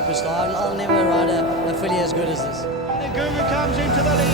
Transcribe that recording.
superstar, and I'll never ride a filly as good as this. Gumu comes into the lead.